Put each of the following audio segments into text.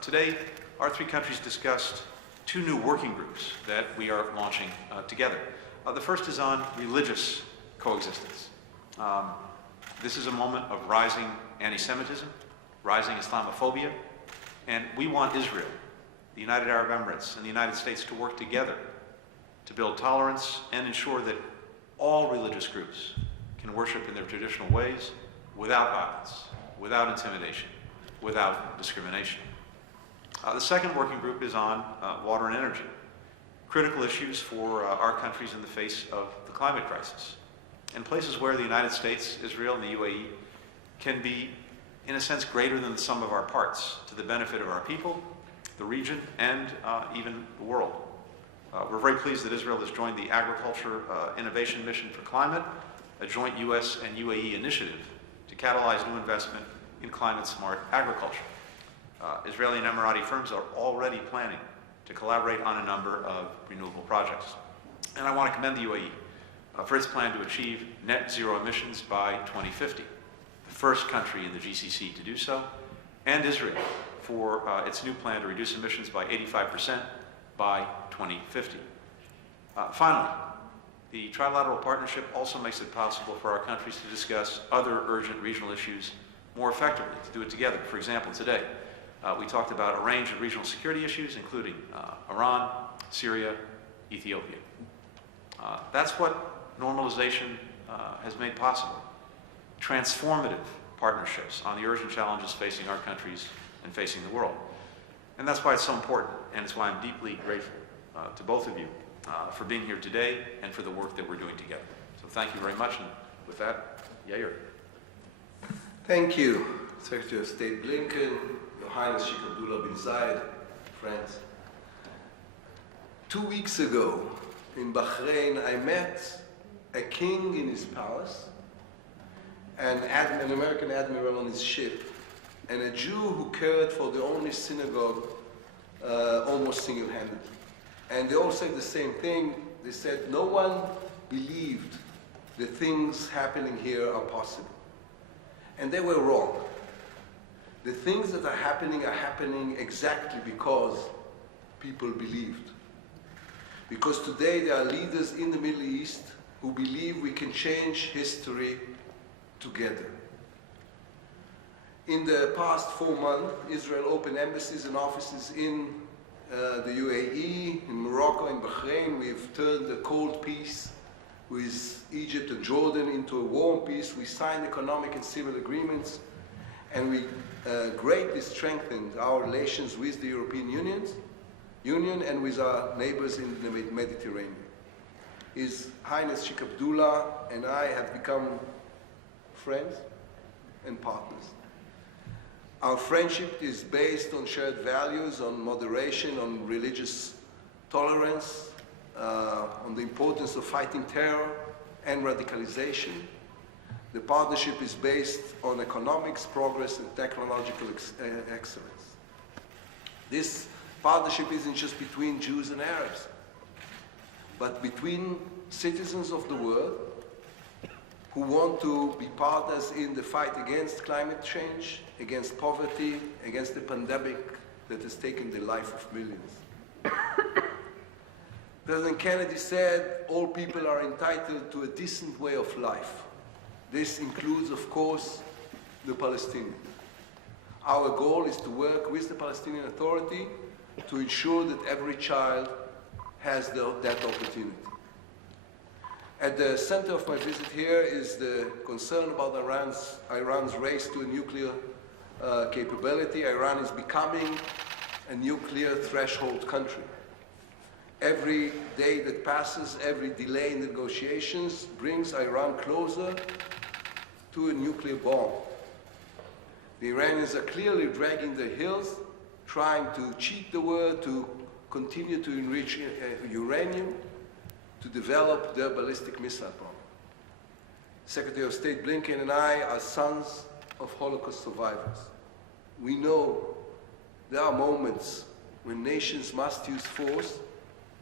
Today, our three countries discussed two new working groups that we are launching together. The first is on religious coexistence. This is a moment of rising anti-Semitism, rising Islamophobia, and we want Israel, the United Arab Emirates, and the United States to work together to build tolerance and ensure that all religious groups can worship in their traditional ways without violence, without intimidation, without discrimination. The second working group is on water and energy, critical issues for our countries in the face of the climate crisis, and places where the United States, Israel, and the UAE can be, in a sense, greater than the sum of our parts to the benefit of our people, the region, and even the world. We're very pleased that Israel has joined the Agriculture Innovation Mission for Climate, a joint US and UAE initiative to catalyze new investment in climate-smart agriculture. Israeli and Emirati firms are already planning to collaborate on a number of renewable projects. And I want to commend the UAE for its plan to achieve net zero emissions by 2050, the first country in the GCC to do so, and Israel for its new plan to reduce emissions by 85% by 2050. Finally, the Trilateral Partnership also makes it possible for our countries to discuss other urgent regional issues more effectively, to do it together. For example, today, we talked about a range of regional security issues, including Iran, Syria, Ethiopia. That's what normalization has made possible. Transformative partnerships on the urgent challenges facing our countries and facing the world. And that's why it's so important, and it's why I'm deeply grateful to both of you for being here today and for the work that we're doing together. So thank you very much, and with that, Yair. Thank you, Secretary of State Blinken, Your Highness Sheikh Abdullah bin Zayed, friends. 2 weeks ago in Bahrain, I met a king in his palace, an American admiral on his ship, and a Jew who cared for the only synagogue almost single-handedly. And they all said the same thing. They said, no one believed the things happening here are possible. And they were wrong. The things that are happening exactly because people believed. Because today there are leaders in the Middle East who believe we can change history together. In the past 4 months, Israel opened embassies and offices in the UAE, in Morocco, in Bahrain. We've turned a cold peace with Egypt and Jordan into a warm peace. We signed economic and civil agreements, and we greatly strengthened our relations with the European Union and with our neighbors in the Mediterranean. His Highness Sheikh Abdullah and I have become friends and partners. Our friendship is based on shared values, on moderation, on religious tolerance, on the importance of fighting terror and radicalization. The partnership is based on economics, progress, and technological excellence. This partnership isn't just between Jews and Arabs, but between citizens of the world who want to be partners in the fight against climate change, against poverty, against the pandemic that has taken the life of millions. President Kennedy said all people are entitled to a decent way of life. This includes, of course, the Palestinians. Our goal is to work with the Palestinian Authority to ensure that every child has that opportunity. At the center of my visit here is the concern about Iran's race to a nuclear capability. Iran is becoming a nuclear threshold country. Every day that passes, every delay in negotiations brings Iran closer to a nuclear bomb. The Iranians are clearly dragging their heels, trying to cheat the world, to continue to enrich uranium, to develop their ballistic missile program. Secretary of State Blinken and I are sons of Holocaust survivors. We know there are moments when nations must use force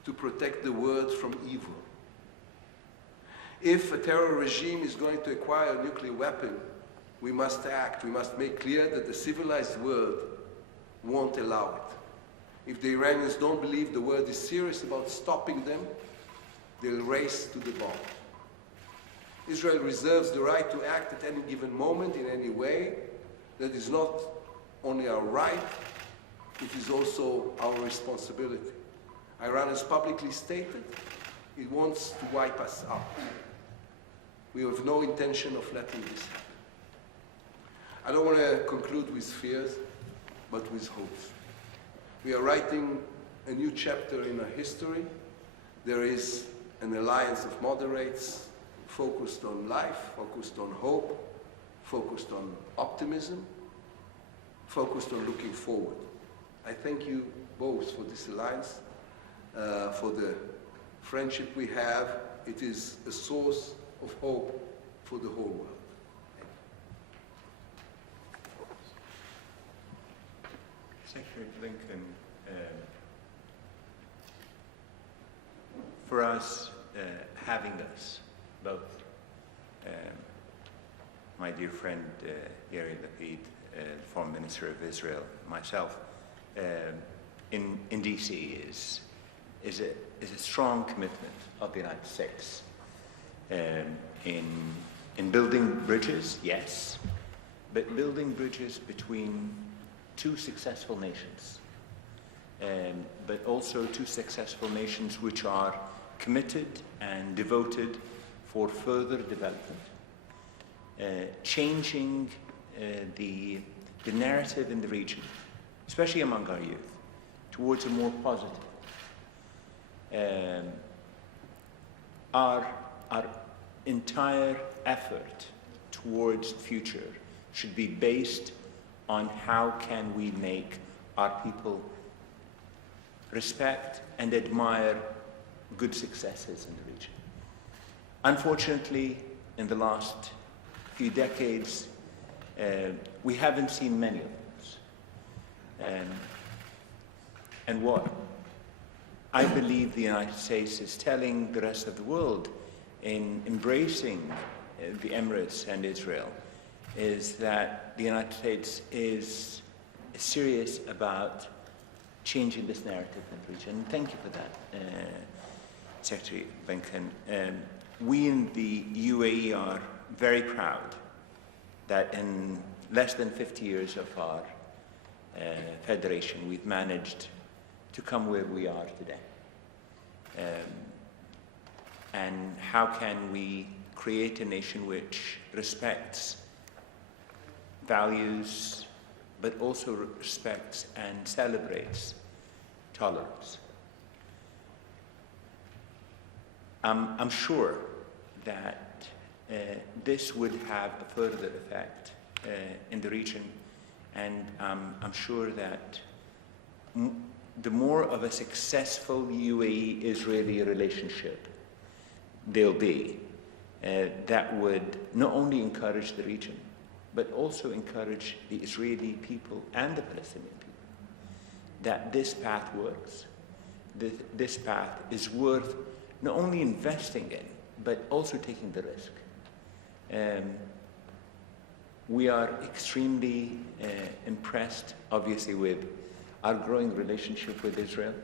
to protect the world from evil. If a terror regime is going to acquire a nuclear weapon, we must act. We must make clear that the civilized world won't allow it. If the Iranians don't believe the world is serious about stopping them, they'll race to the bomb. Israel reserves the right to act at any given moment in any way. That is not only our right, it is also our responsibility. Iran has publicly stated it wants to wipe us out. We have no intention of letting this happen. I don't want to conclude with fears, but with hopes. We are writing a new chapter in our history. There is an alliance of moderates focused on life, focused on hope, focused on optimism, focused on looking forward. I thank you both for this alliance, for the friendship we have. It is a source of hope for the whole world. Secretary Blinken, for us, having us, both, my dear friend Yair Lapid, Foreign Minister of Israel, myself, in DC is a strong commitment of the United States in building bridges, yes, but building bridges between two successful nations, but also two successful nations which are committed and devoted for further development, changing the narrative in the region, especially among our youth, towards a more positive. Our entire effort towards the future should be based on how can we make our people respect and admire good successes in the region. Unfortunately, in the last few decades, we haven't seen many of those. And what I believe the United States is telling the rest of the world in embracing the Emirates and Israel is that the United States is serious about changing this narrative in the region. And thank you for that, Secretary Blinken. We in the UAE are very proud that in less than 50 years of our federation, we've managed to come where we are today. And how can we create a nation which respects values, but also respects and celebrates tolerance? I'm sure that this would have a further effect in the region, and I'm sure that the more of a successful UAE-Israeli relationship there'll be, that would not only encourage the region, but also encourage the Israeli people and the Palestinian people, that this path works, this path is worth not only investing in, but also taking the risk. We are extremely impressed, obviously, with our growing relationship with Israel,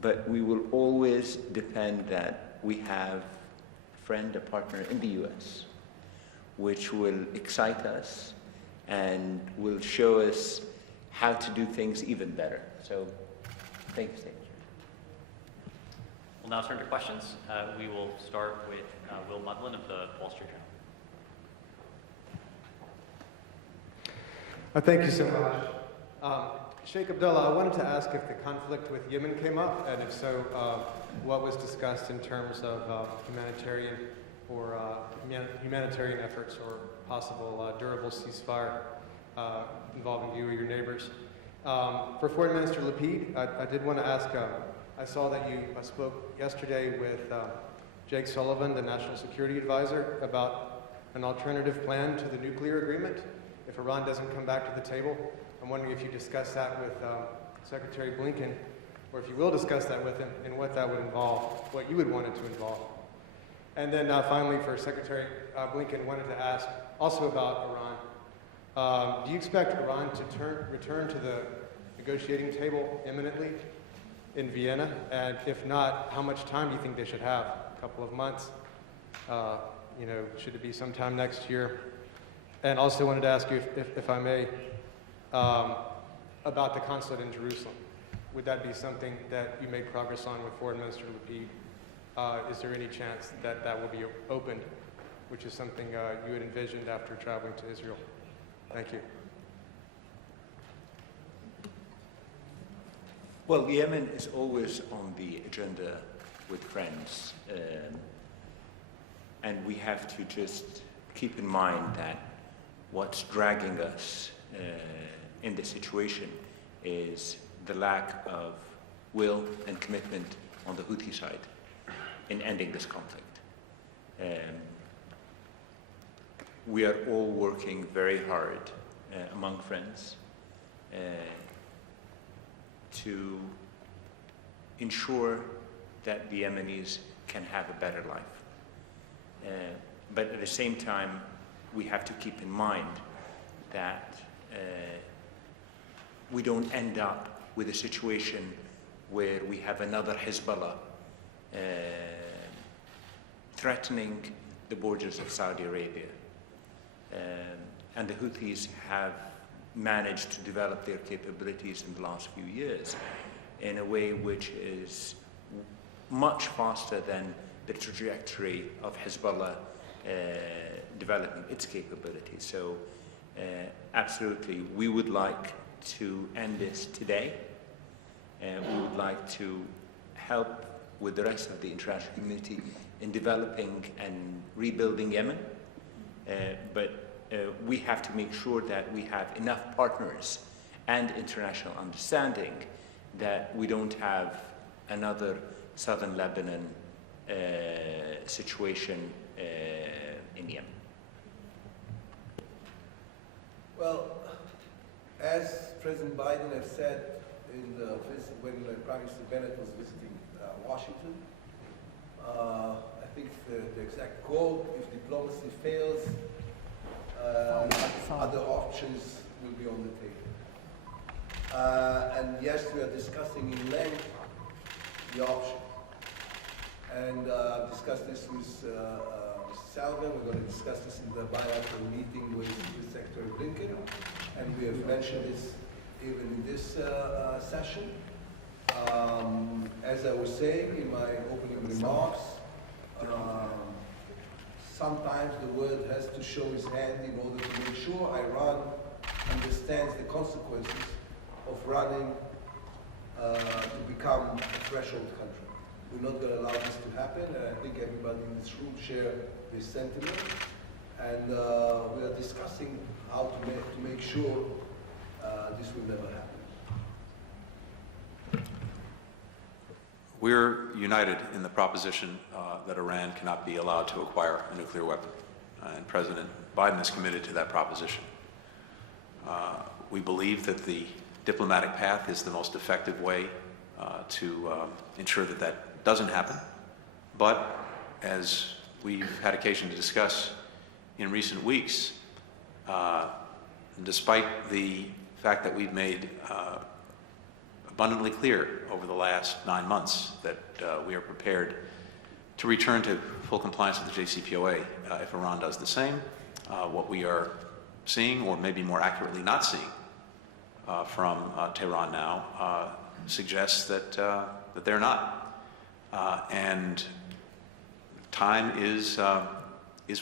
but we will always depend that we have a friend, a partner in the US, which will excite us and will show us how to do things even better. So, thank you, Secretary. We'll now turn to questions. We will start with Will Mudlin of the Wall Street Journal. Thank you so much. Sheikh Abdullah, I wanted to ask if the conflict with Yemen came up, and if so, what was discussed in terms of humanitarian efforts or possible durable ceasefire involving you or your neighbors. For Foreign Minister Lapid, I did want to ask, I saw that you spoke yesterday with Jake Sullivan, the National Security Advisor, about an alternative plan to the nuclear agreement if Iran doesn't come back to the table. I'm wondering if you discussed that with Secretary Blinken, or if you will discuss that with him, and what that would involve, what you would want it to involve. And then finally, for Secretary Blinken, wanted to ask also about Iran. Do you expect Iran to return to the negotiating table imminently in Vienna? And if not, how much time do you think they should have? A couple of months? Should it be sometime next year? And also wanted to ask you, if I may, about the consulate in Jerusalem. Would that be something that you make progress on with Foreign Minister Lapid? Is there any chance that that will be opened, which is something you had envisioned after traveling to Israel? Thank you. Well, Yemen is always on the agenda with friends, and we have to just keep in mind that what's dragging us in this situation is the lack of will and commitment on the Houthi side in ending this conflict. We are all working very hard among friends to ensure that the Yemenis can have a better life. But at the same time, we have to keep in mind that we don't end up with a situation where we have another Hezbollah threatening the borders of Saudi Arabia. And the Houthis have managed to develop their capabilities in the last few years in a way which is much faster than the trajectory of Hezbollah developing its capabilities. So absolutely, we would like to end this today. We would like to help with the rest of the international community in developing and rebuilding Yemen. But we have to make sure that we have enough partners and international understanding that we don't have another southern Lebanon situation in Yemen. Well, as President Biden has said in the visit when Prime Minister Bennett was visiting Washington, I think the exact quote, if diplomacy fails, other options will be on the table. And yes, we are discussing in length the option. And discussed this with Mr. Salvan. We're going to discuss this in the bilateral meeting with Secretary Blinken. And we have mentioned this even in this session. As I was saying in my opening remarks, sometimes the world has to show his hand in order to make sure Iran understands the consequences of running to become a threshold country. We're not going to allow this to happen, and I think everybody in this room share this sentiment. And we are discussing how to make sure this will never happen. We're united in the proposition that Iran cannot be allowed to acquire a nuclear weapon, and President Biden is committed to that proposition. We believe that the diplomatic path is the most effective way to ensure that that doesn't happen. But as we've had occasion to discuss in recent weeks, despite the fact that we've made abundantly clear over the last 9 months that we are prepared to return to full compliance with the JCPOA if Iran does the same. What we are seeing, or maybe more accurately not seeing, from Tehran now suggests that they're not. And time is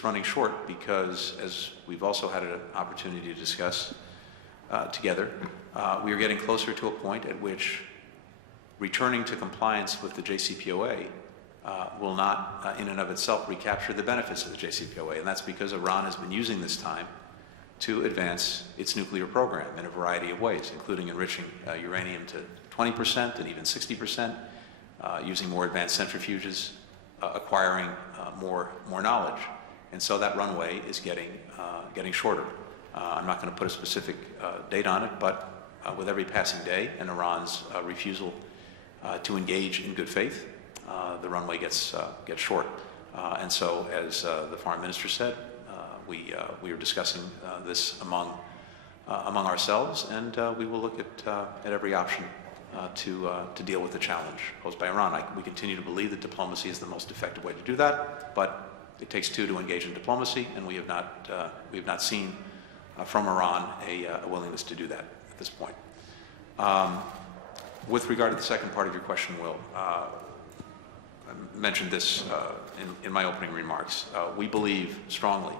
running short because, as we've also had an opportunity to discuss together, we are getting closer to a point at which returning to compliance with the JCPOA will not, in and of itself, recapture the benefits of the JCPOA. And that's because Iran has been using this time to advance its nuclear program in a variety of ways, including enriching uranium to 20% and even 60%, using more advanced centrifuges, acquiring more knowledge. And so that runway is getting shorter. I'm not going to put a specific date on it, but with every passing day and Iran's refusal to engage in good faith, the runway gets short. And so, as the foreign minister said, we are discussing this among among ourselves, and we will look at every option to deal with the challenge posed by Iran. We continue to believe that diplomacy is the most effective way to do that, but it takes two to engage in diplomacy, and we have not seen from Iran a willingness to do that at this point. With regard to the second part of your question, Will, I mentioned this in my opening remarks. We believe strongly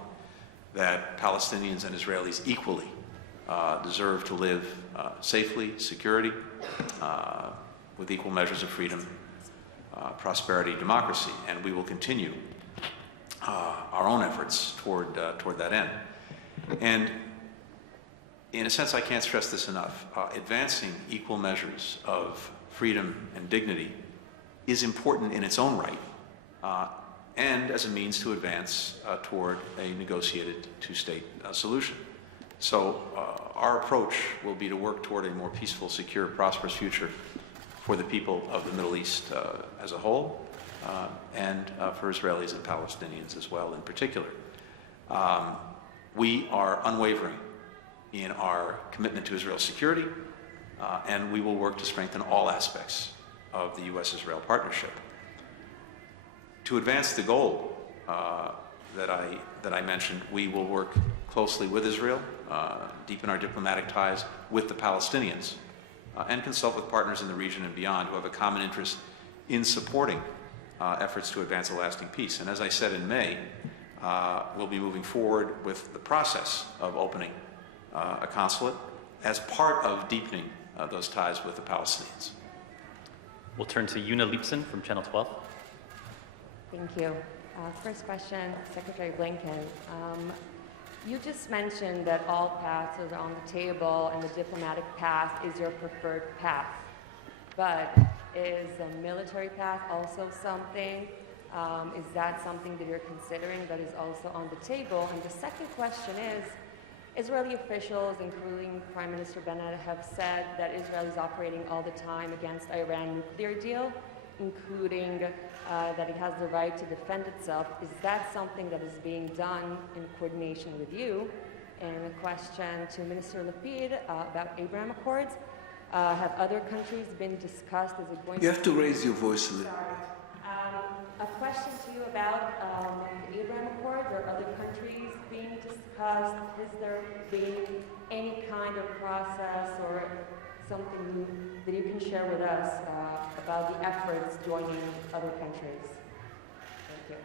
that Palestinians and Israelis equally deserve to live safely, security, with equal measures of freedom, prosperity, democracy, and we will continue our own efforts toward that end. And in a sense, I can't stress this enough, advancing equal measures of freedom and dignity is important in its own right, and as a means to advance toward a negotiated two-state solution. So our approach will be to work toward a more peaceful, secure, prosperous future for the people of the Middle East as a whole, and for Israelis and Palestinians as well in particular. We are unwavering in our commitment to Israel's security, and we will work to strengthen all aspects of the U.S.-Israel partnership. To advance the goal that I mentioned, we will work closely with Israel, deepen our diplomatic ties with the Palestinians, and consult with partners in the region and beyond who have a common interest in supporting efforts to advance a lasting peace. And as I said in May, we'll be moving forward with the process of opening a consulate as part of deepening those ties with the Palestinians. We'll turn to Una Leipson from Channel 12. Thank you. First question, Secretary Blinken. You just mentioned that all paths are on the table and the diplomatic path is your preferred path. But is a military path also something? Is that something that you're considering that is also on the table? And the second question is, Israeli officials, including Prime Minister Bennett, have said that Israel is operating all the time against Iran nuclear deal, including that it has the right to defend itself. Is that something that is being done in coordination with you? And a question to Minister Lapid about Abraham Accords. Have other countries been discussed? Is it going You have to raise your voice a little. A question to you about the Abraham Accords or other countries being discussed. Has there been any kind of process or something that you can share with us about the efforts joining other countries? Thank you.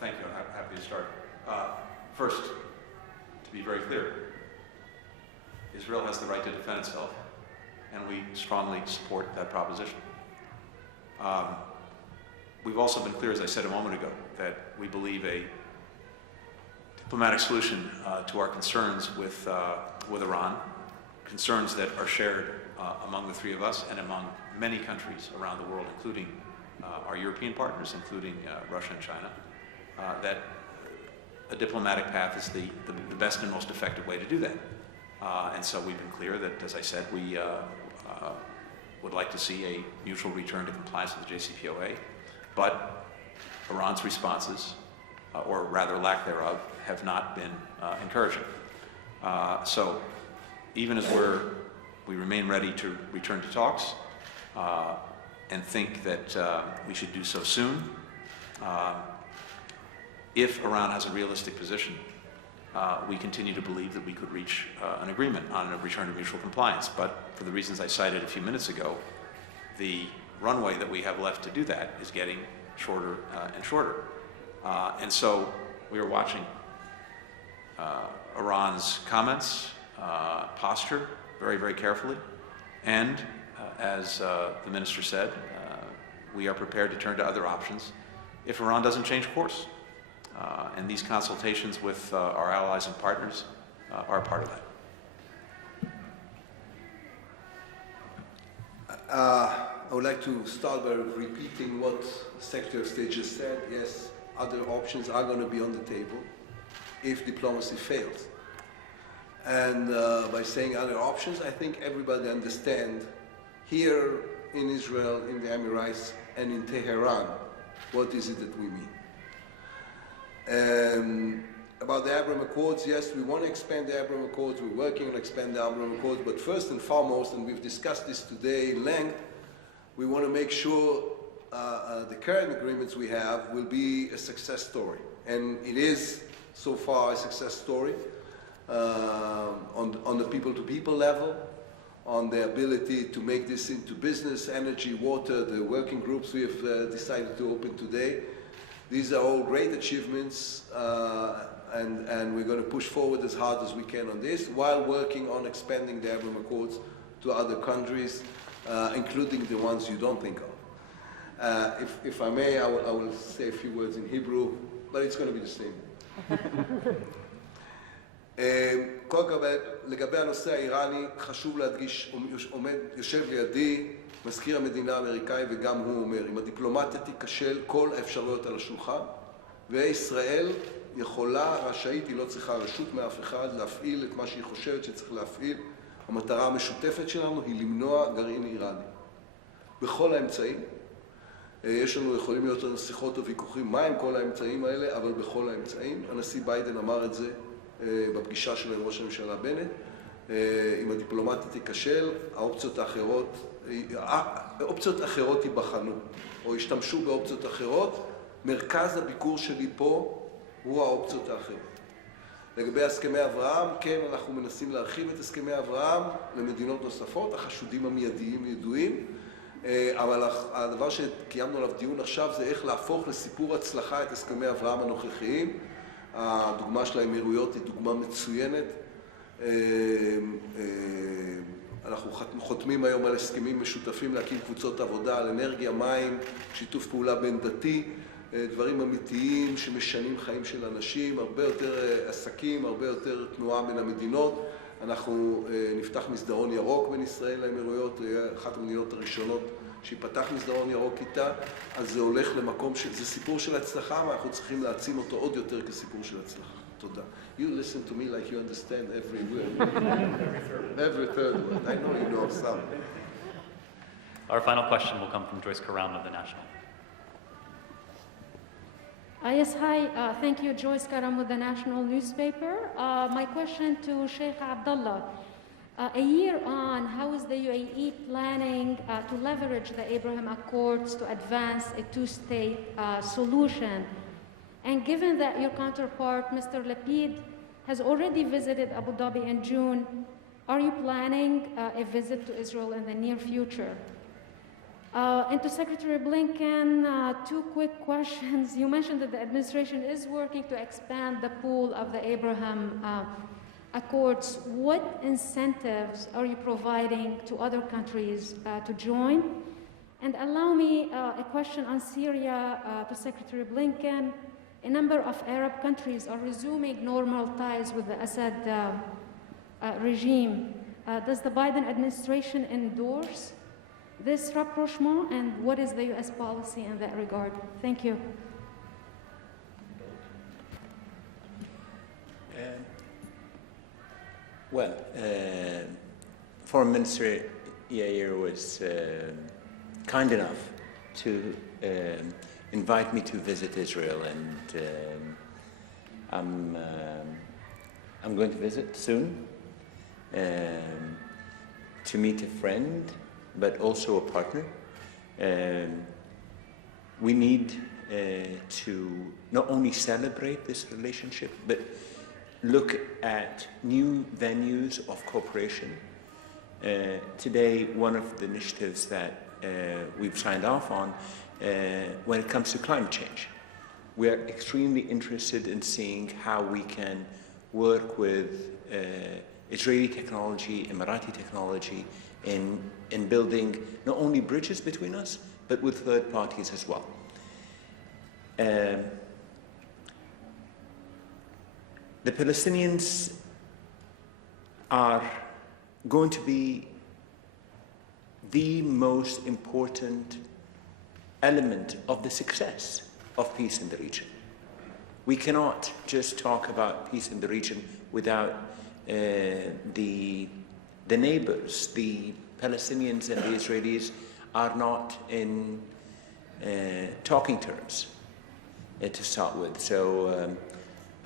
Thank you. I'm happy to start. First, to be very clear, Israel has the right to defend itself, and we strongly support that proposition. We've also been clear, as I said a moment ago, that we believe a diplomatic solution to our concerns with Iran, concerns that are shared among the three of us and among many countries around the world, including our European partners, including Russia and China, that a diplomatic path is the best and most effective way to do that. And so we've been clear that, as I said, we would like to see a mutual return to compliance with the JCPOA, but Iran's responses, or rather lack thereof, have not been encouraging. So even as we remain ready to return to talks and think that we should do so soon, if Iran has a realistic position, we continue to believe that we could reach an agreement on a return to mutual compliance. But for the reasons I cited a few minutes ago, the runway that we have left to do that is getting shorter and shorter. And so we are watching Iran's comments, posture, very, very carefully. And as the minister said, we are prepared to turn to other options if Iran doesn't change course. And these consultations with our allies and partners are a part of that. I would like to start by repeating what Secretary of State just said. Yes, other options are going to be on the table if diplomacy fails. And by saying other options, I think everybody understands here in Israel, in the Emirates, and in Tehran, what is it that we mean. About the Abraham Accords, yes, we want to expand the Abraham Accords. We're working on expand the Abraham Accords, but first and foremost, and we've discussed this today in length, we want to make sure the current agreements we have will be a success story. And it is, so far, a success story on the people-to-people level, on the ability to make this into business, energy, water, the working groups we have decided to open today. These are all great achievements, and we're going to push forward as hard as we can on this, while working on expanding the Abraham Accords to other countries, including the ones you don't think of. If I may, I will say a few words in Hebrew, but it's going to be the same. קודם כל, לגבי הנושא האיראני, חשוב להדגיש, יושב לידי מזכיר המדינה האמריקאי, וגם הוא אומר, אם הדיפלומטיה תיכשל, כל האפשרויות על השולחן, וישראל יכולה, רשאית, היא לא צריכה רשות מאף אחד, להפעיל את מה שהיא חושבת שצריך להפעיל. המטרה המשותפת שלנו היא למנוע גרעין איראני. בכל האמצעים, יש לנו, יכולים להיות לנו שיחות או ויכוחים, מה הם כל האמצעים האלה, אבל בכל האמצעים. הנשיא ביידן אמר את זה בפגישה שלו עם ראש הממשלה בנט. אם הדיפלומטיה תיכשל, האופציות אחרות ייבחנו, או ישתמשו באופציות אחרות. מרכז הביקור שלי פה הוא האופציות האחרות. לגבי הסכמי אברהם, כן, אנחנו מנסים להרחיב את הסכמי אברהם למדינות נוספות, החשודים המיידיים ידועים, אבל הדבר שקיימנו עליו דיון עכשיו זה איך להפוך לסיפור הצלחה את הסכמי אברהם הנוכחיים. הדוגמה של האמירויות היא דוגמה מצוינת. אנחנו חותמים היום על הסכמים משותפים להקים קבוצות עבודה על אנרגיה, מים, שיתוף פעולה בין דתי, דברים אמיתיים שמשנים חיים של אנשים, הרבה יותר עסקים, הרבה יותר תנועה בין המדינות. אנחנו נפתח מסדרון ירוק בין ישראל לאמירויות, אחת המדינות הראשונות שיפתח מסדרון ירוק איתה, אז זה הולך למקום זה סיפור של הצלחה, ואנחנו צריכים להעצים אותו עוד יותר כסיפור של הצלחה. תודה. You listen to me like you understand every word. Every third word. I know you know some. Our final question will come from Joyce Karam of The National. Yes, hi. Thank you, Joyce Karam with the National newspaper. My question to Sheikh Abdullah. A year on, how is the UAE planning to leverage the Abraham Accords to advance a two-state solution? And given that your counterpart, Mr. Lapid, has already visited Abu Dhabi in June, are you planning a visit to Israel in the near future? And to Secretary Blinken, two quick questions. You mentioned that the administration is working to expand the pool of the Abraham Accords. What incentives are you providing to other countries to join? And allow me a question on Syria to Secretary Blinken. A number of Arab countries are resuming normal ties with the Assad regime. Does the Biden administration endorse this rapprochement, and what is the U.S. policy in that regard? Thank you. Foreign Minister Yair was kind enough to invite me to visit Israel, and I'm going to visit soon to meet a friend, but also a partner. We need to not only celebrate this relationship, but look at new venues of cooperation. Today, one of the initiatives that we've signed off on when it comes to climate change. We are extremely interested in seeing how we can work with Israeli technology, Emirati technology, in building not only bridges between us, but with third parties as well. The Palestinians are going to be the most important element of the success of peace in the region. We cannot just talk about peace in the region without the neighbors. The Palestinians and the Israelis are not in talking terms. to start with. So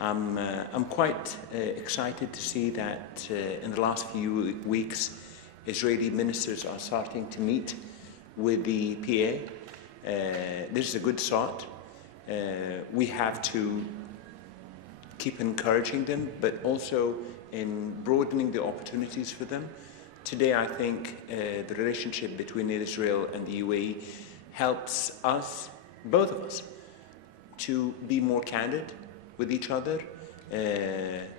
I'm quite excited to see that in the last few weeks, Israeli ministers are starting to meet with the PA. This is a good start. We have to keep encouraging them, but also in broadening the opportunities for them. Today, I think the relationship between Israel and the UAE helps us, both of us, to be more candid with each other,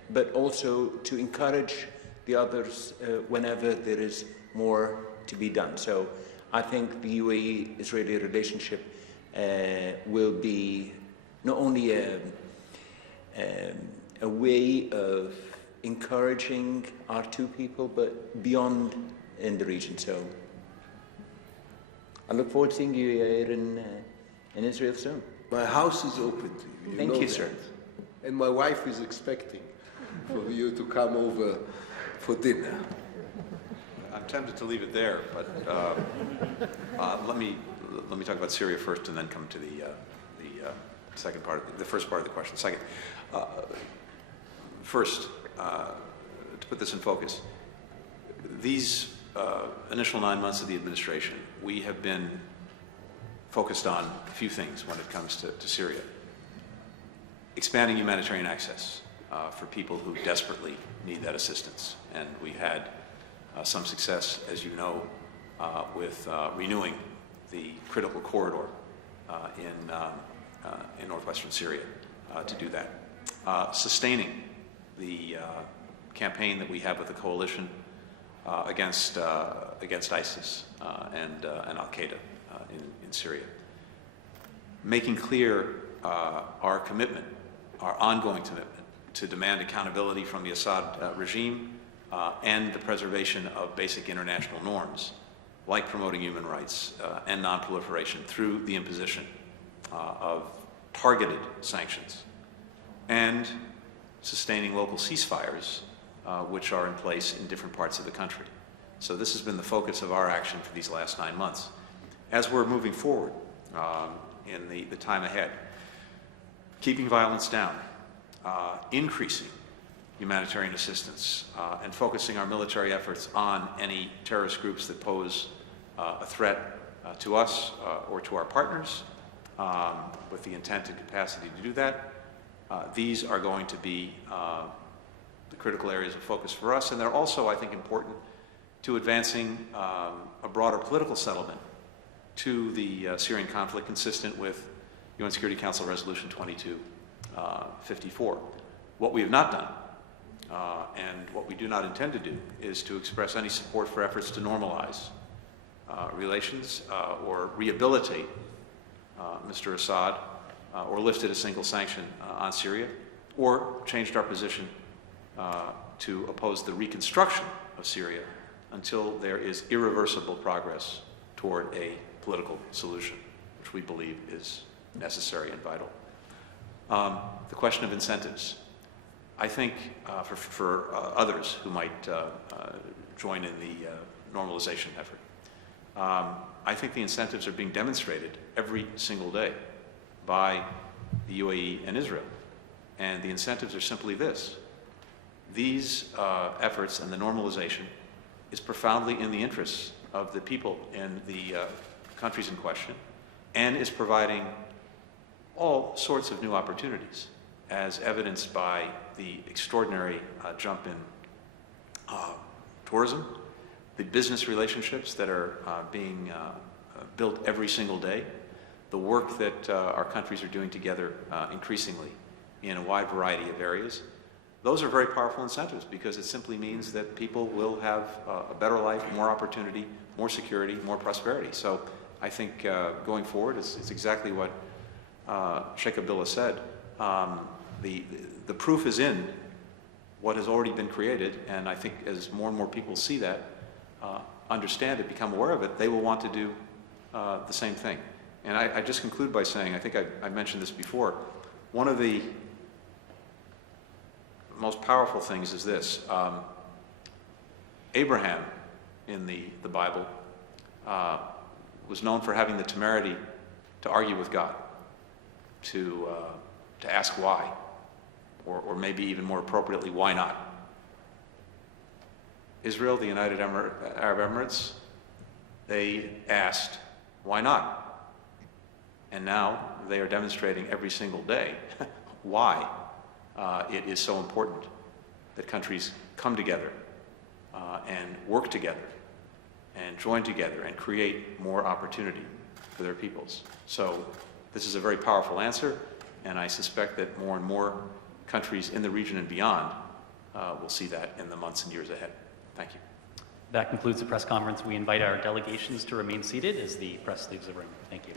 but also to encourage the others whenever there is more to be done. So I think the UAE-Israeli relationship will be not only a way of encouraging our two people, but beyond in the region. So I look forward to seeing you, Yair, in Israel soon. My house is open to you. Thank know you, that. sir. And my wife is expecting for you to come over for dinner. I'm tempted to leave it there, but let me talk about Syria first, and then come to the second part, the first part of the question. Second, first, to put this in focus, these initial 9 months of the administration, we have been focused on a few things when it comes to Syria. Expanding humanitarian access for people who desperately need that assistance. And we had some success, as you know, with renewing the critical corridor in northwestern Syria to do that. Sustaining the campaign that we have with the coalition against ISIS and Al-Qaeda in Syria. Making clear our commitment, our ongoing commitment to demand accountability from the Assad regime and the preservation of basic international norms, like promoting human rights and non-proliferation through the imposition of targeted sanctions, and sustaining local ceasefires which are in place in different parts of the country. So this has been the focus of our action for these last 9 months. As we're moving forward in the time ahead, keeping violence down, increasing humanitarian assistance, and focusing our military efforts on any terrorist groups that pose a threat to us or to our partners, with the intent and capacity to do that. These are going to be the critical areas of focus for us, and they're also, I think, important to advancing a broader political settlement to the Syrian conflict, consistent with UN Security Council Resolution 2254. What we have not done, and what we do not intend to do, is to express any support for efforts to normalize relations or rehabilitate Mr. Assad, or lifted a single sanction on Syria, or changed our position to oppose the reconstruction of Syria until there is irreversible progress toward a political solution, which we believe is necessary and vital. The question of incentives. I think for others who might join in the normalization effort, I think the incentives are being demonstrated every single day by the UAE and Israel. And the incentives are simply this. These efforts and the normalization is profoundly in the interests of the people in the countries in question, and is providing all sorts of new opportunities, as evidenced by the extraordinary jump in tourism, the business relationships that are being built every single day, the work that our countries are doing together increasingly in a wide variety of areas. Those are very powerful incentives, because it simply means that people will have a better life, more opportunity, more security, more prosperity. So I think going forward, it's exactly what Sheikh Abdullah said. The proof is in what has already been created, and I think as more and more people see that, understand it, become aware of it, they will want to do the same thing. And I just conclude by saying, I think I mentioned this before, one of the most powerful things is this. Abraham in the Bible was known for having the temerity to argue with God. to ask why, or maybe even more appropriately, why not? Israel, the United Arab Emirates, they asked, why not? And now they are demonstrating every single day why it is so important that countries come together and work together and join together and create more opportunity for their peoples. So this is a very powerful answer, and I suspect that more and more countries in the region and beyond will see that in the months and years ahead. Thank you. That concludes the press conference. We invite our delegations to remain seated as the press leaves the room. Thank you.